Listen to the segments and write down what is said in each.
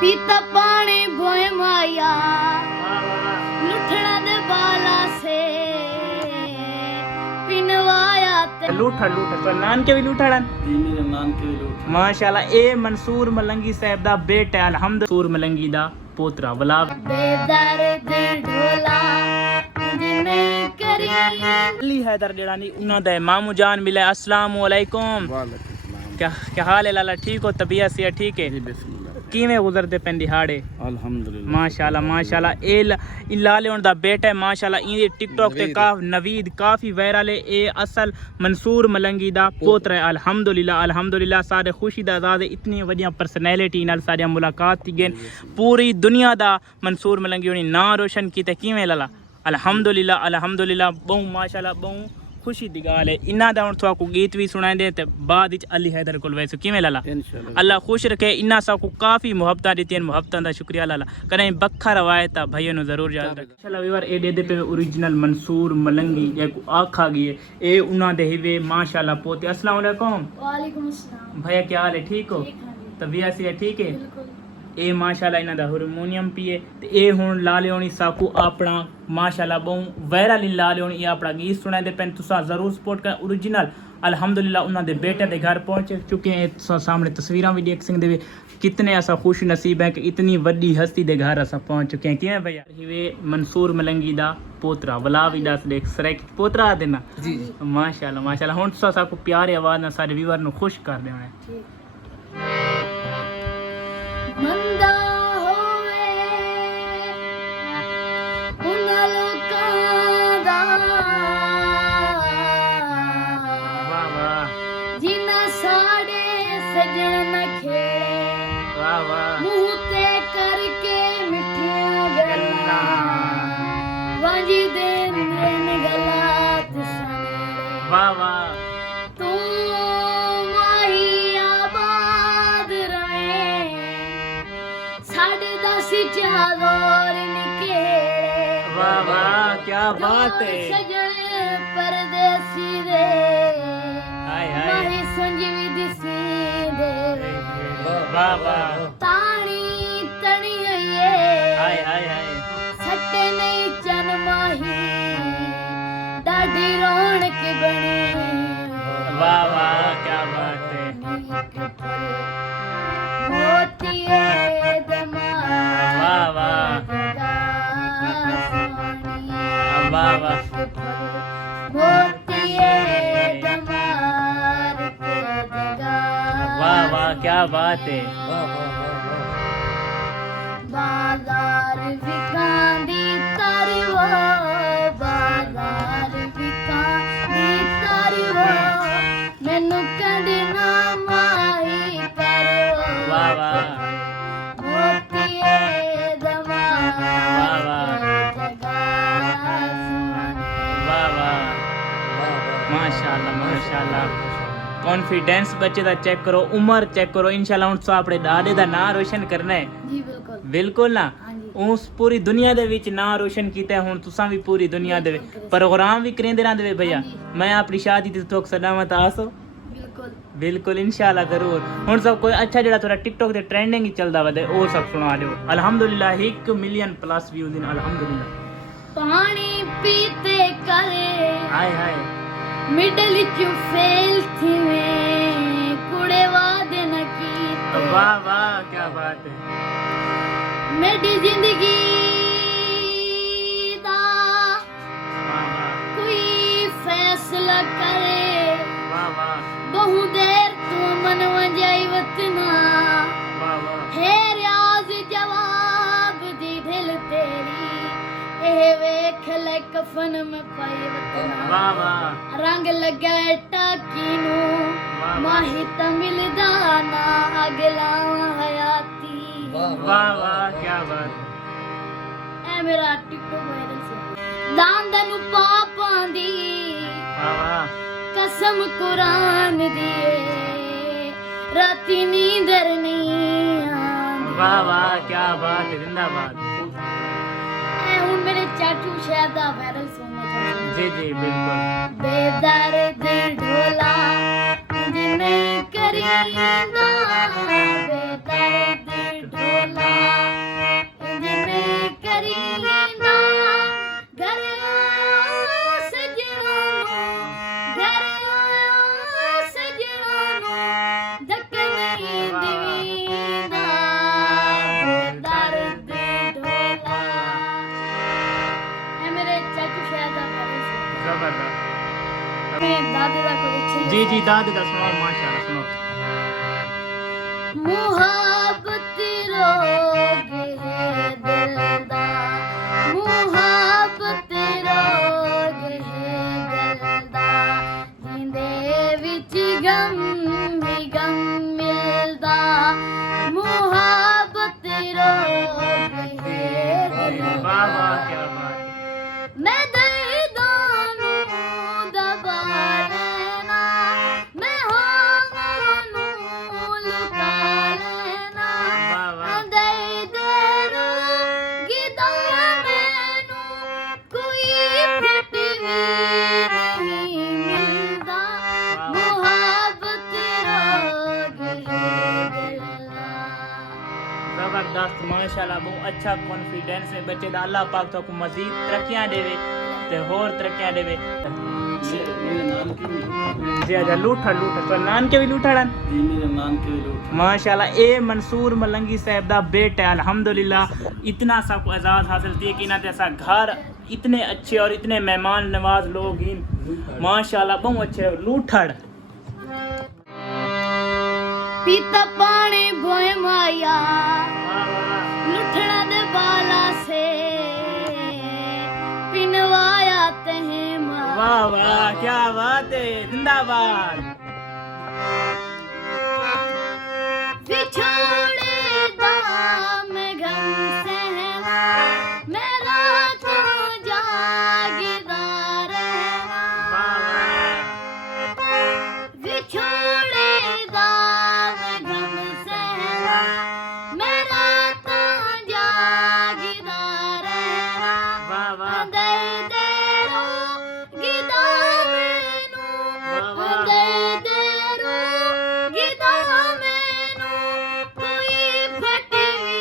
पीता पानी भोए माया लुठड़ा दे बाला से पिनवाया ते लूठा तो नान के भी लूठाड़न माशाल्लाह। ए मंसूर मलंगी साहब दा बेटा अलहमद मंसूर मलंगी दा पोतरा वला बेदर्द ढोला जिने करी अली हैदर जेड़ा नी उन्हां दा मामू जान मिले। अस्सलाम वालेकुम। क्या हाल है लाला? ठीक हो? तबीयत से ठीक है? किवें गुजरदे पेन दिहाड़े? अल्हम्दुलिल्लाह माशाल्लाह माशाल्लाह। ए लाले होने दा बेटा है माशाल्लाह। इंदे टिकटॉक ते नवीद काफी वायरल है। ए असल मंसूर मलंगी दा पोतरा है अल्हम्दुलिल्लाह अल्हम्दुलिल्लाह। सारे खुशी दा आजाद है। इतनी वधिया पर्सनैलिटी नाल सारी मुलाकात थी गई। पूरी दुनिया दा मंसूर मलंगी होनी नाम रोशन कीते। किवें लाला? अल्हम्दुलिल्लाह अल्हम्दुलिल्लाह। बहु माशाल्लाह बहु खुशी दी गाल है। इन्ना दा हुण तुहां को गीत भी सुनांदे ते बाद विच अली हैदर कोल वैसो। किवें लाला? अल्लाह खुश रखे। इन्ना सा को काफी मुहब्बतां दित्तियां। मुहब्बतां दा शुक्रिया लाला। कदें बखा रवायत भाइयों नु जरूर याद रख। माशाल्लाह वीवर ए दे पे ओरिजिनल मंसूर मलंगी जेको आखा गई है ए उन्हां दे हिवे माशाल्लाह पोते। अस्सलाम वालेकुम। वालेकुम अस्सलाम। भैया क्या हाल है? ठीक हो? तबीयत से ठीक है? बिल्कुल ए माशाल्लाह इन्हां दा हारमोनियम पिए ते ए हुण लाले होनी साकू अपना माशाल्लाह बहु वायरल लाले होनी अपना गीत सुनांदे पेन। तुसा जरूर सपोर्ट कर। ओरिजिनल अल्हम्दुलिल्लाह उन्हां दे बेटे दे घर पहुंच चुके हैं। सामने तस्वीरां भी देख सकदे वे। कितने ऐसा खुश नसीब है कि इतनी वड्डी हस्ती दे घर असा पहुंच चुके हैं। किवें भैया? हिवे मंसूर मलंगी दा पोतरा वला भी दस देख सरैक पोतरा देना जी माशाल्लाह माशाल्लाह। हुण तुसा साकू प्यारे आवाज नाल सारे व्यूअर नु खुश कर देना। मंदा होवे उन्हां लोकां दा वाह वाह जिन्हां साडे सजण न खेड़े वाह वाह मुंह ते करके मिठियां गल्लां वांजी देंदे ने गलात सनेड़े। वाह वाह तू माही आबाद रहे साढ़े दसी चादर निकेड़े। वाह वाह क्या बात है। सजन परदेसी दे हाय हाय माही संजीवी दिसी दे वाह वाह ताणी तणी ये हाय हाय हाय सट्टे नहीं चन माही डाडी रौनक बनी। वाह वाह क्या बात है। मोतिये दमार वाह वाह वाह वाह मोतिये दमार के जगार। वाह वाह क्या बात है। बाजार विकांदी तरवो बाजार विकांदी तरवो मैनू कढ़ना माही करवो। वाह वाह मोतिये दमार वाह वाह वाह वाह माशाल्लाह माशाल्लाह। कॉन्फिडेंस बच्चे दा चेक करो, उम्र चेक करो। इंशाल्लाह हुण तुसां अपने दादे दा नाम रोशन करना है। जी बिल्कुल बिल्कुल ना उस पूरी दुनिया दे विच नाम रोशन कीता है। हुण तुसां भी पूरी दुनिया दे प्रोग्राम भी करेंदे रहंदे वे भैया। मैं अपनी शादी ते तोक सलामत आसो बिल्कुल बिल्कुल इंशाल्लाह जरूर। हुण सब कोई अच्छा जेड़ा थोड़ा टिकटॉक ते ट्रेंडिंग ही चलदा वदे ओ सब सुना दियो। अल्हम्दुलिल्लाह 1 मिलियन प्लस व्यूज इन अल्हम्दुलिल्लाह। पानी पीते करे हाय हाय मिडल चू फेल थी में कुड़े वादे न कीते। वाह वाह क्या बात है। मेरी जिंदगी दा वाह वाह कोई फैसला करे वाह वाह बहु देर तू मन वंजाई वतना वाह वाह है रियाज जवाब दी ढिल तेरी ए वेख ले कफन में पाई वतना। वाह वाह रंग लगा टाकी नू वाह माही तमिल दाना अगला हयाती। वाह वाह क्या बात है। ए मेरा टिकटॉक वायरल से दान दनु पापां दी वाह वाह कसम कुरान दी राती नींदर नहीं आंदी। वाह वाह क्या बात है। जिंदाबाद। ए हुन मेरे चाचू शायद दा वायरल सॉन्ग है। जी जी बिल्कुल। बेदर्द ढोला जिने करीदा बेदर्द ढोला जी जी दादी दा सुनाओ माशाल्लाह सुनाओ। मुहब्बत रोग है दिल दा, मुहब्बत रोग है दिल दा, जिंदे विच गम ही गम मिलदा, मुहब्बत रोग है दिल वाह दा। वाह क्या बात है। मैं दर्दां नूं दबा लेना, मैं होवां नूं लुका लेना, वाह वाह देरो गिदा मैनू कोई फिट भी नहीं मिलदा, मुहब्बत रोग है दिल दा। जबरदस्त माशाल्लाह बहुत अच्छा कॉन्फिडेंस है बच्चे दा। अल्लाह पाक तो को मजीद तरक्कियां देवे ते होर तरक्कियां देवे। जी अच्छा लूठा लूठा तो नान के भी लूठाड़न माशाल्लाह। ए मंसूर मलंगी साहब दा बेटा है अल्हम्दुलिल्लाह। इतना सब एजाज हासिल किए कि ना जैसा घर इतने अच्छे और इतने मेहमान नवाज लोग हैं माशाल्लाह बहुत अच्छे लूठड़। पीता पानी बोए माया लुठड़ा दे बाला से पिनवाया तहे माँ। वाह वाह क्या बात है जिंदाबाद। बिछोड़े दाम गम सहना, मेरा तो जागीदा रहना, बिछोड़े दाम गम सहना, मेरा तो जागीदा रहना, वाह वाह दे देरो गिदा मैनू, दे देरो गिदा मैनू कोई फट भी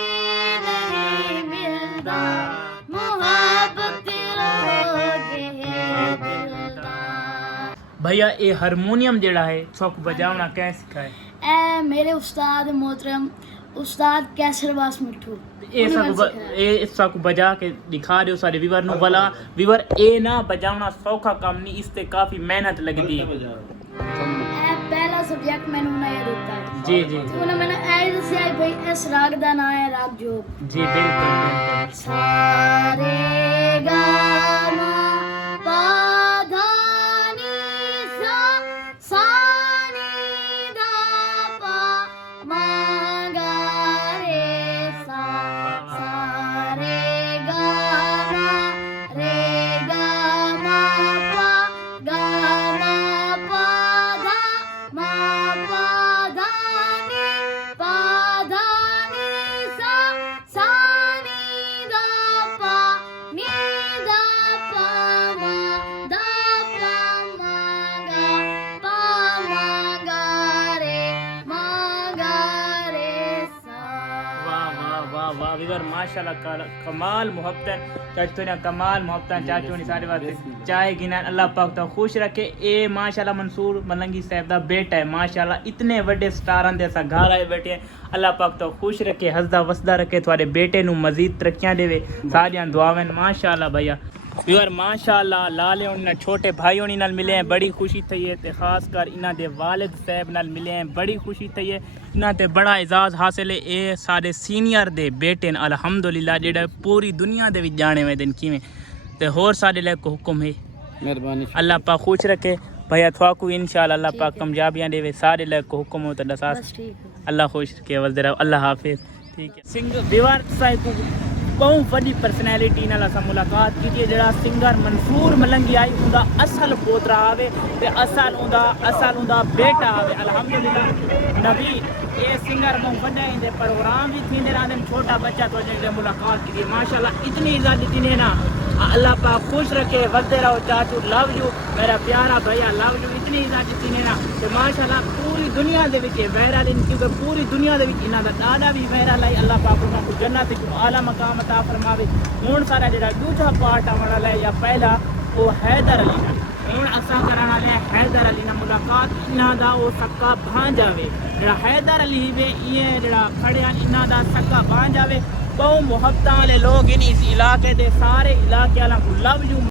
नहीं मिलदा, मुहब्बत रोग है दिल दा। भैया ये हारमोनियम जेड़ा है सबको बजाना कैसे सिखाए? ए मेरे उस्ताद मोहतरम उस्ताद कैसरबास मिठू ये सब बजा के दिखा रहे हो सारे विवर नु वाला विवर ए ना बजाना सौखा काम नहीं इससे काफी मेहनत लगती है। पहला सब्जेक्ट मैंने बनाया होता है जी जी तो उन्होंने मैंने ऐ दस्या है भाई इस राग दा नाम है राग जोग। जी बिल्कुल बिल्कुल। सारे गा मा पा धा नी सा सा नी धा पा मा गा रे सा सा रे गा मा पा गा मा पा धा मा पा धा नी सा सा नी धा पा नी धा पा मा धा पा मा गा पा मा गा रे सा। वाह वाह वाह वाह विवर माशाल्लाह कमाल मोहब्बत चाचू ने कमाल मोहब्बत चाचू ने सारे वास्ते चाय गिना अल्लाह पाक तो खुश रखे। ए माशाल्लाह मंसूर मलंगी साहब दा बेटा है माशाल्लाह इतने बड़े स्टारां दे सा घर आए बैठे अल्लाह पाक तो खुश रखे हसदा वसदा रखे थोड़े बेटे नु मजीद तरक्कियां देवे सारियां दुआवां माशाल्लाह भैया। विवर माशाल्लाह लाले उन्हें छोटे भाई होनी नाल मिले हैं बड़ी खुशी थी है ते खास कर इन्हां दे वालिद साहब नाल मिले हैं बड़ी खुशी थी है इन्हां ते बड़ा एजाज हासिल है। ए सारे सीनियर दे बेटे न अल्हम्दुलिल्लाह जेड़ा पूरी दुनिया दे विच जाने वे दिन किवें ते होर साडे ले को हुक्म है मेहरबानी अल्लाह पाक खुश रखे भैया थवाकू इंशाल्लाह अल्लाह पाक कामयाबियां देवे सारे ले को हुक्म हो तो दसास अल्लाह खुश रखे वजदर अल्लाह हाफिज। ठीक है सिंग विवर साहिब बहुत बड़ी पर्सनैलिटी नाल असां मुलाकात की जरा सिंगर मंसूर मलंगी आई उनका असल पोतरा आवे ते असल उनका बेटा आवे अल्हम्दुलिल्लाह नबी ये सिंगर बहुत बड़े इंदे प्रोग्राम भी थींदे रहंदे छोटा बच्चा तो जे मुलाकात की माशाल्लाह इतनी इज्जत दी ने ना अल्लाह पाक खुश रखे वधदे रहो चाचू लव यू मेरा प्यारा भैया लव यू इतनी इज्जत दी ने ना ते माशाल्लाह पूरी दुनिया दे विच वायरल इन क्योंकि पूरी दुनिया दे विच इन्हां दा दादा भी वायरल है अल्लाह पाक उन्हां को जन्नत विच आला मकाम अता फरमावे। हुण सारा जेड़ा दूसरा पार्ट आने वाला है या पहला वो हैदर अली ना हुण असां करन वाले हैदर अली ना मुलाकात इन्हां दा वो सक्का भांजा वे जेड़ा हैदर अली वे ये जेड़ा खड़िया इन्हां दा सक्का भांजा वे बहुत मुहब्बतां वाले लोग इन इस इलाके दे सारे इलाके वालों को लव यू